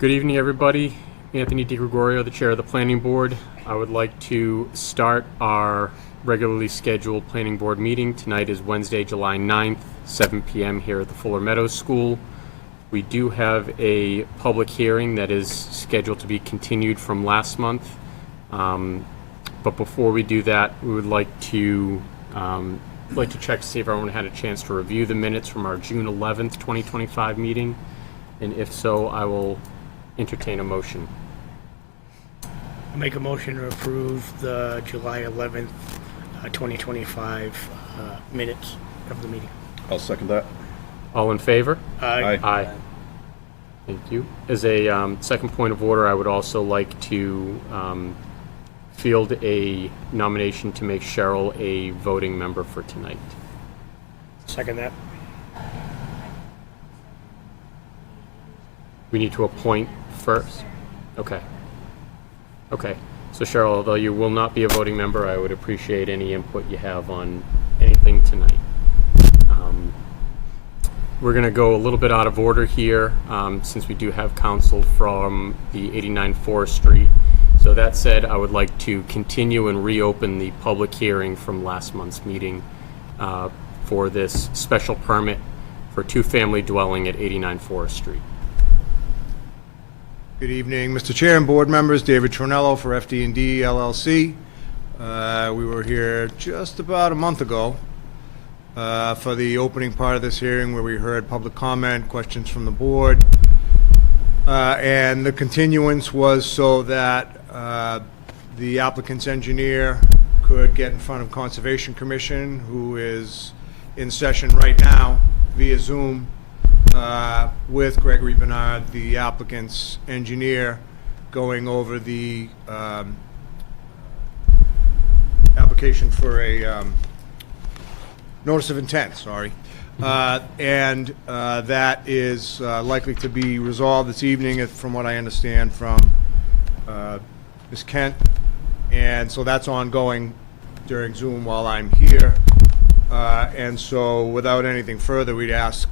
Good evening, everybody. Anthony DiGregorio, the Chair of the Planning Board. I would like to start our regularly scheduled Planning Board meeting. Tonight is Wednesday, July 9th, 7 p.m. here at the Fuller Meadows School. We do have a public hearing that is scheduled to be continued from last month. But before we do that, we would like to check to see if everyone had a chance to review the minutes from our June 11th, 2025 meeting. And if so, I will entertain a motion. I'll make a motion to approve the July 11th, 2025 minutes of the meeting. I'll second that. All in favor? Aye. Aye. Thank you. As a second point of order, I would also like to field a nomination to make Cheryl a voting member for tonight. Second that. We need to appoint first? Okay. Okay. So Cheryl, although you will not be a voting member, I would appreciate any input you have on anything tonight. We're going to go a little bit out of order here since we do have counsel from the 89 Forest Street. So that said, I would like to continue and reopen the public hearing from last month's meeting for this special permit for two-family dwelling at 89 Forest Street. Good evening, Mr. Chair and board members. David Tronello for FD&D LLC. We were here just about a month ago for the opening part of this hearing where we heard public comment, questions from the board. And the continuance was so that the applicant's engineer could get in front of Conservation Commission, who is in session right now via Zoom, with Gregory Bernard, the applicant's engineer, going over the application for a notice of intent, and that is likely to be resolved this evening, from what I understand from Ms. Kent, and so that's ongoing during Zoom while I'm here, and so without anything further, we'd ask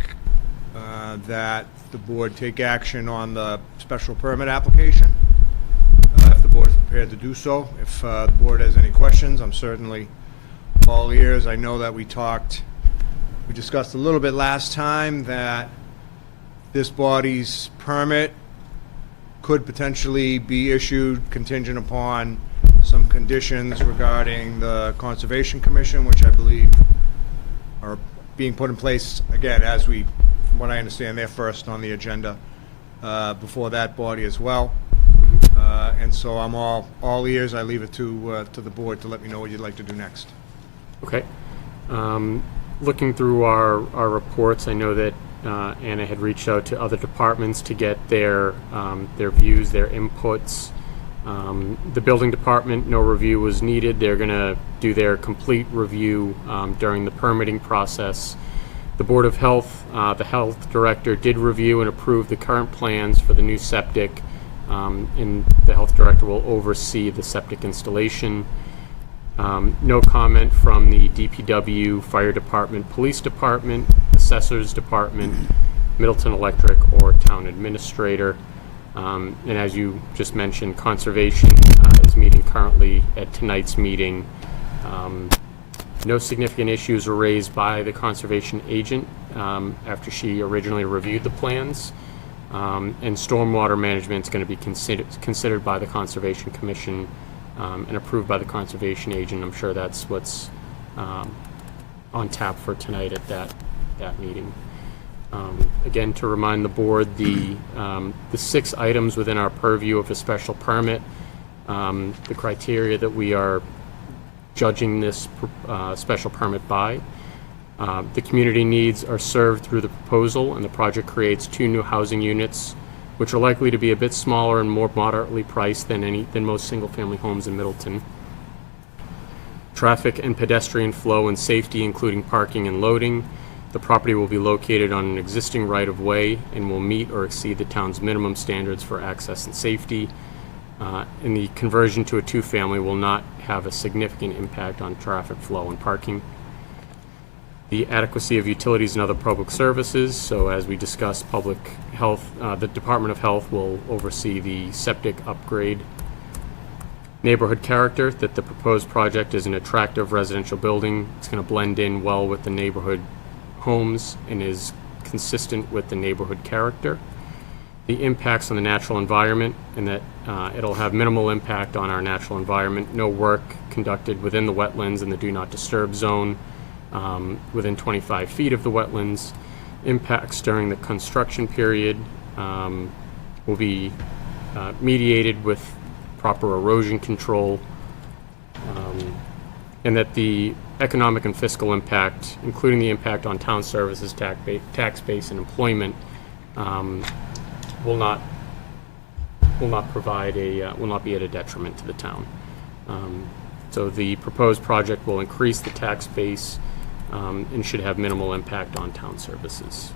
that the board take action on the special permit application, if the board is prepared to do so. If the board has any questions, I'm certainly all ears. I know that we discussed a little bit last time that this body's permit could potentially be issued contingent upon some conditions regarding the Conservation Commission, which I believe are being put in place, again, as we, from what I understand, they're first on the agenda before that body as well. And so I'm all ears. I leave it to the board to let me know what you'd like to do next. Okay. Looking through our reports, I know that Anna had reached out to other departments to get their views, their inputs. The building department, no review was needed. They're going to do their complete review during the permitting process. The Board of Health, the health director did review and approve the current plans for the new septic, and the health director will oversee the septic installation. No comment from the DPW, Fire Department, Police Department, Assessors Department, Middleton Electric, or Town Administrator. And as you just mentioned, Conservation is meeting currently at tonight's meeting. No significant issues were raised by the conservation agent after she originally reviewed the plans. And stormwater management is going to be considered by the Conservation Commission and approved by the conservation agent. I'm sure that's what's on tap for tonight at that meeting. Again, to remind the board, the 6 items within our purview of a special permit, the criteria that we are judging this special permit by. The community needs are served through the proposal, and the project creates 2 new housing units, which are likely to be a bit smaller and more moderately priced than most single-family homes in Middleton. Traffic and pedestrian flow and safety, including parking and loading. The property will be located on an existing right-of-way and will meet or exceed the town's minimum standards for access and safety. And the conversion to a 2-family will not have a significant impact on traffic flow and parking. the adequacy of utilities and other public services. So as we discussed, public health, the Department of Health will oversee the septic upgrade. Neighborhood character, that the proposed project is an attractive residential building. It's going to blend in well with the neighborhood homes and is consistent with the neighborhood character. The impacts on the natural environment, and that it'll have minimal impact on our natural environment. No work conducted within the wetlands in the do not disturb zone within 25 feet of the wetlands. Impacts during the construction period will be mediated with proper erosion control, and that the economic and fiscal impact, including the impact on town services, tax base, and employment, will not be at a detriment to the town. So the proposed project will increase the tax base and should have minimal impact on town services.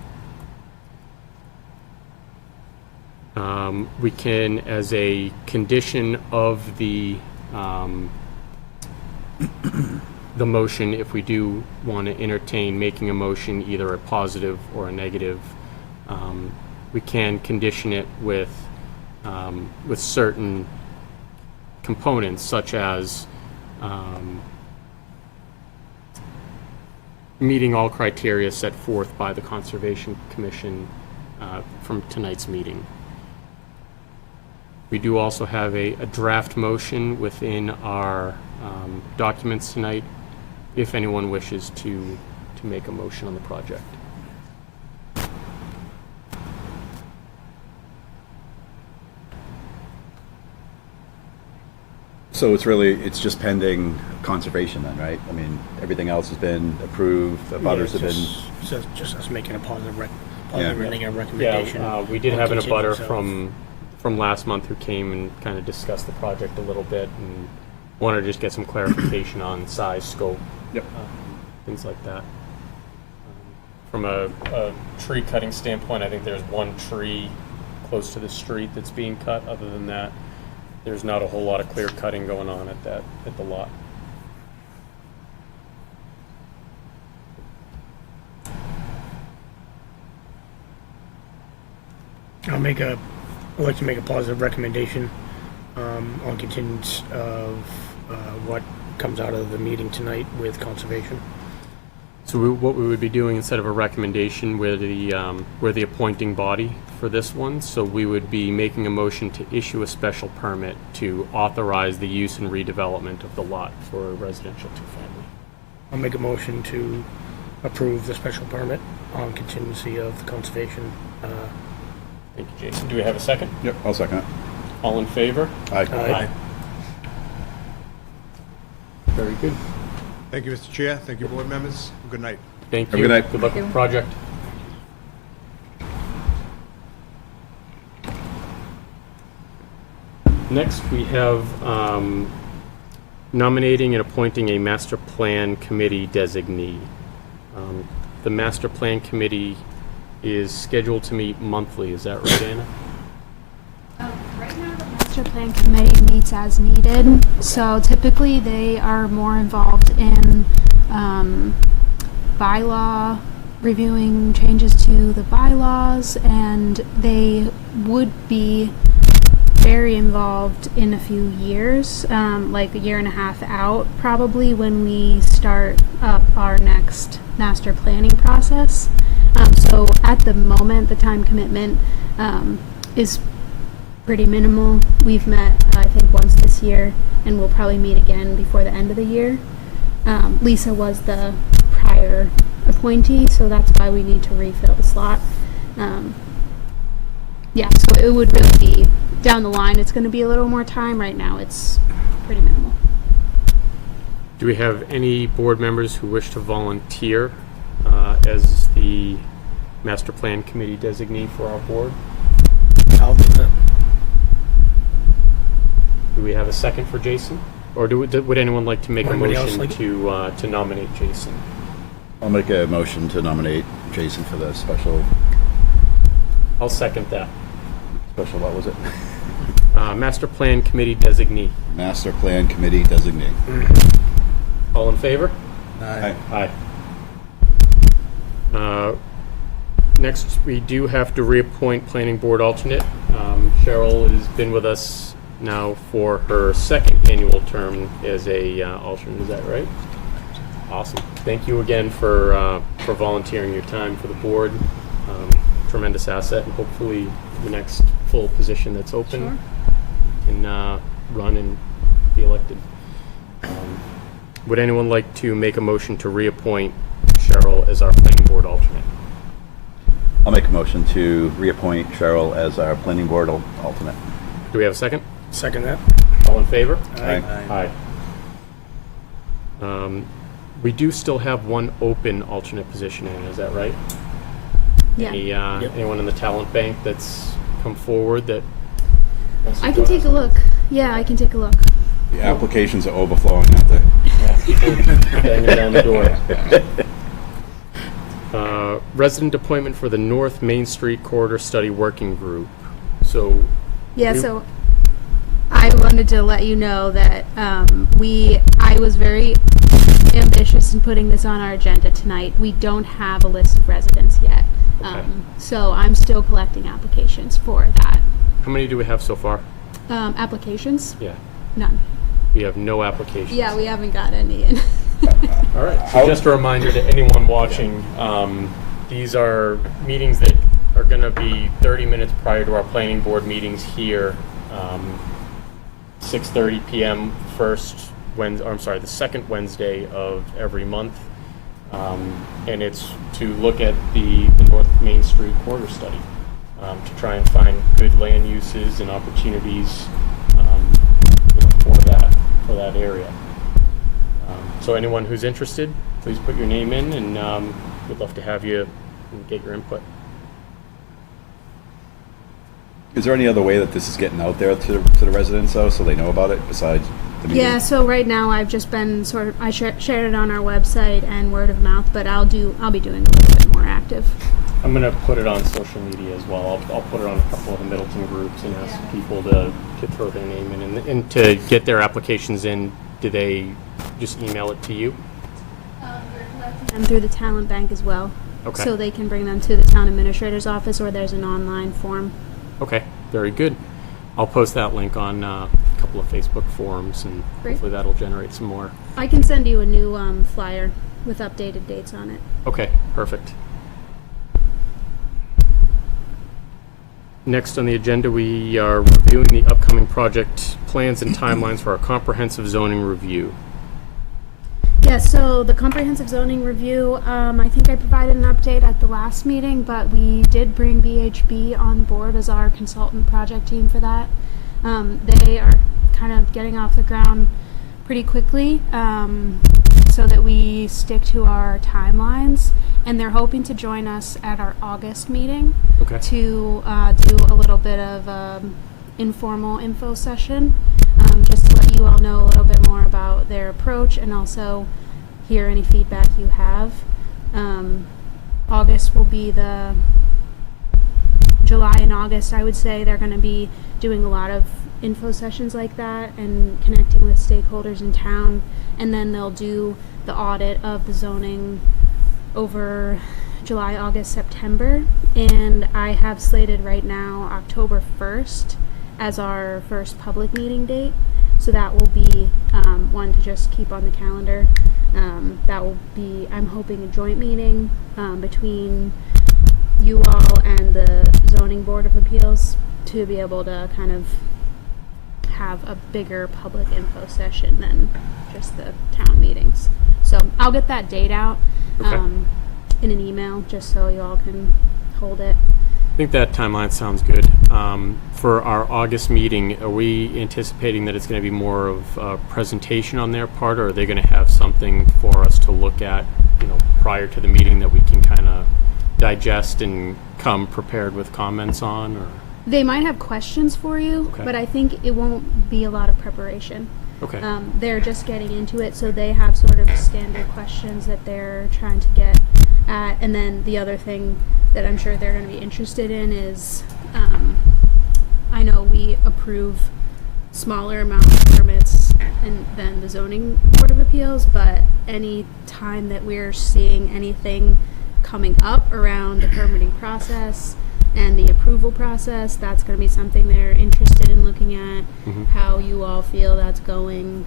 We can, as a condition of the motion, if we do want to entertain making a motion, either a positive or a negative, we can condition it with certain components, such as meeting all criteria set forth by the Conservation Commission from tonight's meeting. We do also have a draft motion within our documents tonight, if anyone wishes to make a motion on the project. So it's just pending conservation then, right? I mean, everything else has been approved, the butters have been, Just us making a positive Yeah. making a recommendation. We did have an Continue, abutter so- from last month who came and kind of discussed the project a little bit and wanted to just get some clarification on size, scope, Yep. things like that. From a tree cutting standpoint, I think there's one tree close to the street that's being cut. Other than that, there's not a whole lot of clear cutting going on at the lot. I'd like to make a positive recommendation on continuance of what comes out of the meeting tonight with conservation. So what we would be doing, instead of a recommendation, we're the appointing body for this one. So we would be making a motion to issue a special permit to authorize the use and redevelopment of the lot for a residential two-family. I'll make a motion to approve the special permit on contingency of the conservation. Thank you, Jason. Do we have a second? yep, I'll second it. All in favor? Aye. Very good. Thank you, Mr. Chair. Thank you, board members. Good night. Thank Have a you. good night. Good luck with the project. Next, we have nominating and appointing a master plan committee designee. The master plan committee is scheduled to meet monthly. Is that right, Anna? Right now, the master plan committee meets as needed. So typically, they are more involved in bylaw, reviewing changes to the bylaws, and they would be very involved in a few years, like a year and a half out, probably, when we start up our next master planning process. So at the moment, the time commitment is pretty minimal. We've met, I think, once this year, and we'll probably meet again before the end of the year. Lisa was the prior appointee, so that's why we need to refill the slot. Yeah, so it would really be, down the line, it's going to be a little more time. Right now, it's pretty minimal. Do we have any board members who wish to volunteer as the master plan committee designee for our board? I'll do that. Do we have a second for Jason? Or would anyone like to make a Anybody else motion like to nominate Jason? I'll make a motion to nominate Jason for the special, I'll second that. what was it? Master plan committee designee. Master Plan Committee designee. All in favor? Aye. Aye. Next, we do have to reappoint planning board alternate. Cheryl has been with us now for her second annual term as a alternate. Is that right? Awesome. Thank you again for volunteering your time for the board. Tremendous asset, and hopefully the next full position that's open can run and be elected. Would anyone like to make a motion to reappoint Cheryl as our planning board alternate? I'll make a motion to reappoint Cheryl as our planning board alternate. Do we have a second? Second that. All in favor? Aye. Aye. We do still have one open alternate position in, is that right? Yeah. Anyone in the talent bank that's come forward that wants to I can join take us? a look. Yeah, I can take a look. The applications are overflowing out there. Yeah, people banging down the door. Resident appointment for the North Main Street Corridor Study Working Group. So, Yeah, We- so I wanted to let you know that I was very ambitious in putting this on our agenda tonight. We don't have a list of residents yet. Okay. So I'm still collecting applications for that. how many do we have so far? Applications? Yeah, None. we have no applications. Yeah, we haven't got any in. All right. So just a reminder to anyone watching, these are meetings that are going to be 30 minutes prior to our planning board meetings here. 6:30 p.m. the second Wednesday of every month. And it's to look at the North Main Street Corridor Study, to try and find good land uses and opportunities for that area. So anyone who's interested, please put your name in, and we'd love to have you and get your input. Is there any other way that this is getting out there to the residents, though, so they know about it, besides the meeting? Yeah, so right now I've just been I shared it on our website and word of mouth, but I'll be doing a little bit more active. I'm going to put it on social media as well. I'll put it on a couple of the Middleton groups and ask people to throw their name in. And to get their applications in, do they just email it to you? And through the talent bank as well. Okay. So they can bring them to the town administrator's office, or there's an online form. Okay, very good. I'll post that link on a couple of Facebook forums, and Great. hopefully that'll generate some more. I can send you a new flyer with updated dates on it. Okay, perfect. Next on the agenda, we are reviewing the upcoming project plans and timelines for our comprehensive zoning review. Yeah, so the comprehensive zoning review, I think I provided an update at the last meeting, but we did bring BHB on board as our consultant project team for that. They are kind of getting off the ground pretty quickly, so that we stick to our timelines, and they're hoping to join us at our August meeting Okay. to do a little bit of informal info session, just to let you all know a little bit more about their approach and also hear any feedback you have. August will be July and August, I would say they're going to be doing a lot of info sessions like that and connecting with stakeholders in town, and then they'll do the audit of the zoning over July, August, September, and I have slated right now October 1st as our first public meeting date, so that will be one to just keep on the calendar. That will be, I'm hoping, a joint meeting between you all and the Zoning Board of Appeals to be able to kind of have a bigger public info session than just the town meetings. So I'll get that date out Okay. in an email just so you all can hold it. I think that timeline sounds good. For our August meeting, are we anticipating that it's going to be more of a presentation on their part, or are they going to have something for us to look at, prior to the meeting that we can kind of digest and come prepared with comments on? Or They might have questions for you, Okay. but I think it won't be a lot of preparation. okay, They're just getting into it, so they have sort of standard questions that they're trying to get at. And then the other thing that I'm sure they're going to be interested in is, I know we approve smaller amount of permits than the Zoning Board of Appeals, but any time that we're seeing anything coming up around the permitting process and the approval process. That's going to be something they're interested in looking at, how you all feel that's going.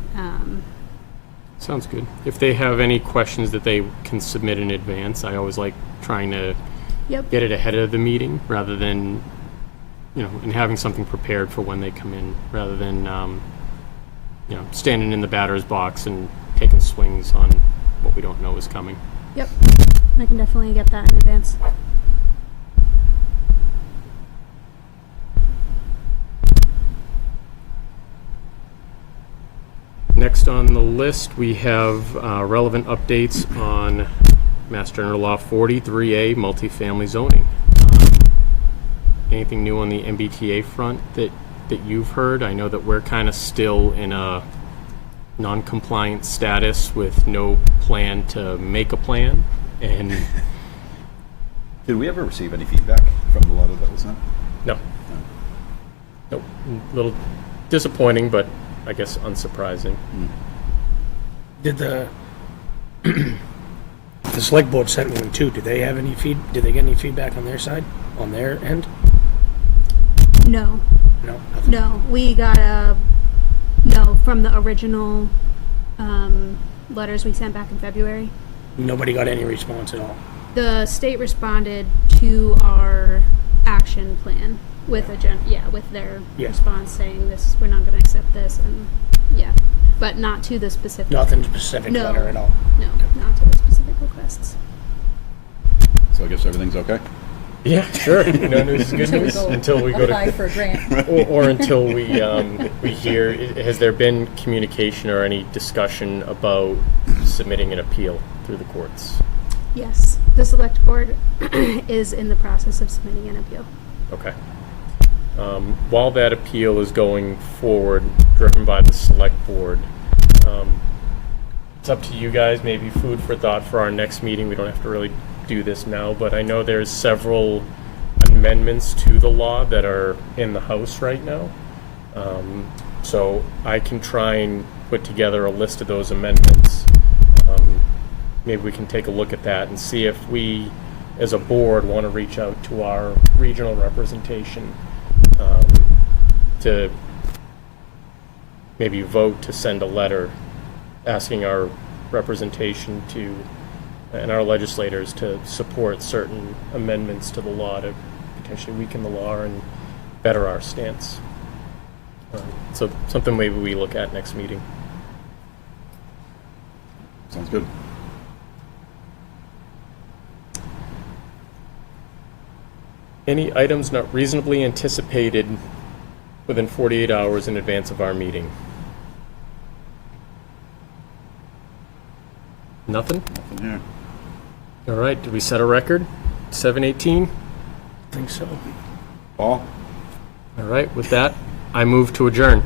Sounds good. If they have any questions that they can submit in advance, I always like trying to Yep. get it ahead of the meeting rather than, and having something prepared for when they come in, rather than, standing in the batter's box and taking swings on what we don't know is coming. Yep. I can definitely get that in advance. Next on the list, we have relevant updates on Mass General Law 43A, multifamily zoning. Anything new on the MBTA front that you've heard? I know that we're kind of still in a non-compliant status with no plan to make a plan, and Did we ever receive any feedback from the letter that was sent? no. Nope. A little disappointing, but I guess unsurprising. Did the the select board sent one too? Did they have any Did they get any feedback on their side, on their end? No. No. Nothing. No. We got no from the original letters we sent back in February. Nobody got any response at all. The state responded to our action plan with with their Yeah. response saying this, we're not going to accept this, and but not to the specific. Nothing specific No. letter at all. No, not to the specific requests. So I guess everything's okay? Yeah, sure. No news is good Until we news go until we go apply to, for a grant. or until we hear. Has there been communication or any discussion about submitting an appeal through the courts? Yes, the select board is in the process of submitting an appeal. Okay. While that appeal is going forward, driven by the select board, it's up to you guys. Maybe food for thought for our next meeting. We don't have to really do this now, but I know there's several amendments to the law that are in the House right now. So I can try and put together a list of those amendments. Maybe we can take a look at that and see if we, as a board, want to reach out to our regional representation to maybe vote to send a letter asking our representation to and our legislators to support certain amendments to the law to potentially weaken the law and better our stance. So something maybe we look at next meeting. Sounds good. Any items not reasonably anticipated within 48 hours in advance of our meeting? Nothing? Nothing here. All right, did we set a record? 7:18? I think so. Paul? All right, with that, I move to adjourn.